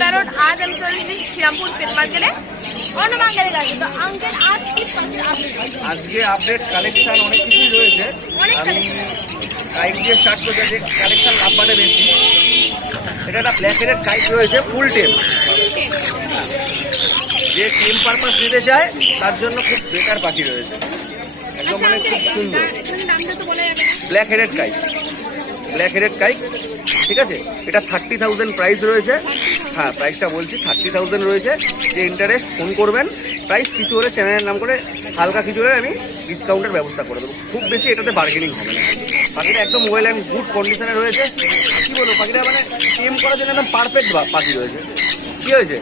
Parrot. আজ আমি চলে এসেছি শ্রীরামপুর পেট মার্কেটে অন্য বাঙালির কাছে। তো আঙ্কেল আজ কি আজকে আপডেট কালেকশন অনেক কিছুই রয়েছে। অনেক আমি কাইট দিয়ে স্টার্ট করতে যে কালেকশন লাভবাটে বেশি। এটা একটা ব্ল্যাক হেডের কাইট রয়েছে ফুল টেম। যে টেম পারপাস নিতে চায় তার জন্য খুব বেকার পাখি রয়েছে, একদম মানে খুব সুন্দর। Black headed kite, black headed kite, ঠিক আছে। এটা 30,000 প্রাইস রয়েছে। হ্যাঁ, প্রাইসটা বলছি 30,000 রয়েছে। যে ইন্টারেস্ট ফোন করবেন, প্রাইস কিছু হলে চ্যানেলের নাম করে হালকা কিছু হলে আমি ডিসকাউন্টের ব্যবস্থা করে দেবো। খুব বেশি এটাতে বার্গেনিং হবে না। পাখিটা একদম ওয়েল অ্যান্ড গুড কন্ডিশনে রয়েছে। কী বলবো, পাখিটা মানে টেম করার জন্য একদম পারফেক্ট পাখি রয়েছে। কী হয়েছে?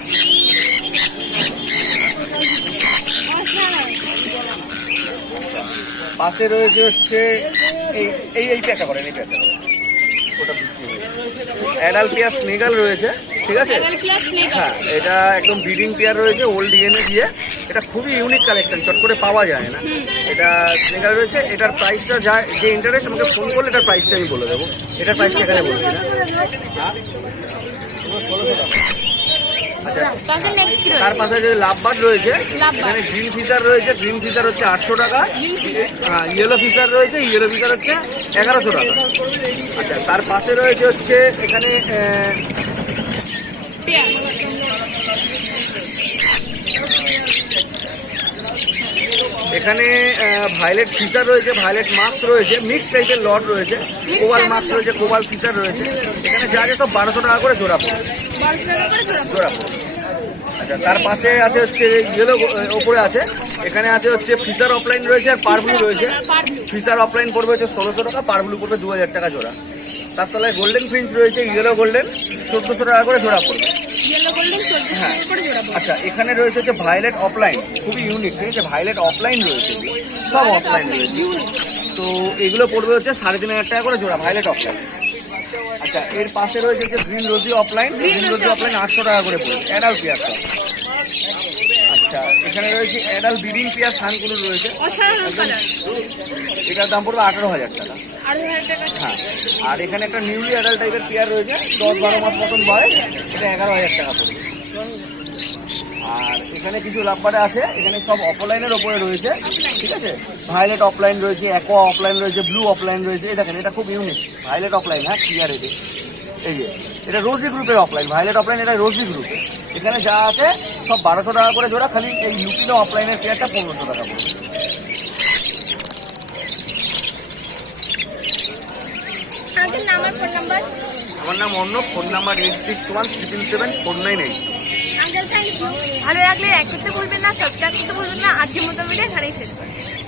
পাশে রয়েছে হচ্ছে এই এই এই প্যাকটা করেন, এই প্যাকটা করেন, ওটা বিক্রি হয়েছে। অ্যাডাল্ট পেয়ার স্নেগাল রয়েছে, ঠিক আছে। হ্যাঁ, এটা একদম ব্রিডিং পেয়ার রয়েছে ওল্ড ডিএনএ দিয়ে। এটা খুবই ইউনিক কালেকশন, চট করে পাওয়া যায় না। এটা স্নেগাল রয়েছে। এটার প্রাইসটা যে ইন্টারেস্ট আমাকে ফোন করলে এটার প্রাইসটা আমি বলে দেবো। এটার প্রাইসটা এখানে বলছি না। আচ্ছা, তার পাশে যে লাভবার্ড রয়েছে, এখানে গ্রিন ফিশার রয়েছে। গ্রিন ফিশার হচ্ছে 800 টাকা। ইয়েলো ফিশার রয়েছে, ইয়েলো ফিশার হচ্ছে 1100 টাকা। আচ্ছা, তার পাশে রয়েছে হচ্ছে এখানে এখানে ভায়োলেট ফিশার রয়েছে, ভায়োলেট মাস্ক রয়েছে, মিক্স টাইপের লট রয়েছে, কোবাল মাস্ক রয়েছে, কোবাল ফিশার রয়েছে। এখানে যা আছে সব 1200 টাকা করে জোড়া পড়ে, জোড়া পড়ে। আচ্ছা, তার পাশে আছে হচ্ছে ইয়েলো ওপরে আছে। এখানে আছে হচ্ছে ফিশার অফলাইন রয়েছে আর পারব্লু রয়েছে। ফিশার অফলাইন পড়বে হচ্ছে 1600 টাকা, পারব্লু পড়বে 2000 টাকা জোড়া। তার তলায় গোল্ডেন ফিঞ্চ রয়েছে, ইয়েলো গোল্ডেন 1400 টাকা করে জোড়া পড়বে। হ্যাঁ, আচ্ছা, এখানে রয়েছে হচ্ছে ভায়োলেট অফলাইন, খুবই ইউনিক, ঠিক আছে। ভায়োলেট অফলাইন রয়েছে, সব অফলাইন রয়েছে। তো এগুলো পড়বে হচ্ছে 3500 টাকা করে জোড়া, ভায়োলেট অফলাইন। আচ্ছা, এর পাশে রয়েছে যে গ্রিন রোজি অফলাইন। গ্রিন রোজি অফলাইন 800 টাকা করে পড়বে, অ্যাডাল্ট পেয়ারটা। আচ্ছা, এখানে রয়েছে অ্যাডাল্ট ব্রিডিং পেয়ার সানকুলু রয়েছে। এটার দাম পড়বে 18,000 টাকা। হ্যাঁ, আর এখানে একটা নিউলি অ্যাডাল্ট টাইপের পেয়ার রয়েছে, 10-12 মাস মতন বয়স। এটা 11,000 টাকা পড়বে। আর এখানে কিছু লাভবারে আছে, এখানে সব অফলাইনের ওপরে রয়েছে, ঠিক আছে। ভায়োলেট অফলাইন রয়েছে, অ্যাকোয়া অফলাইন রয়েছে, ব্লু অফলাইন রয়েছে। এই দেখেন, এটা খুব ইউনিক ভায়োলেট অফলাইন। হ্যাঁ, ক্লিয়ার এটি। এই যে এটা রোজি গ্রুপের অফলাইন, ভায়োলেট অফলাইন, এটা রোজি গ্রুপ। এখানে যা আছে সব 1200 টাকা করে জোড়া। খালি এই লুকিনো অফলাইনের পেয়ারটা 1500 টাকা পড়বে। আমার নাম অর্ণব, ফোন নাম্বার 8617774988। ভালো লাগলে লাইক করতে ভুলবেন না, সাবস্ক্রাইব করতে ভুলবেন না। আজকের মতো ভিডিও এখানেই শেষ।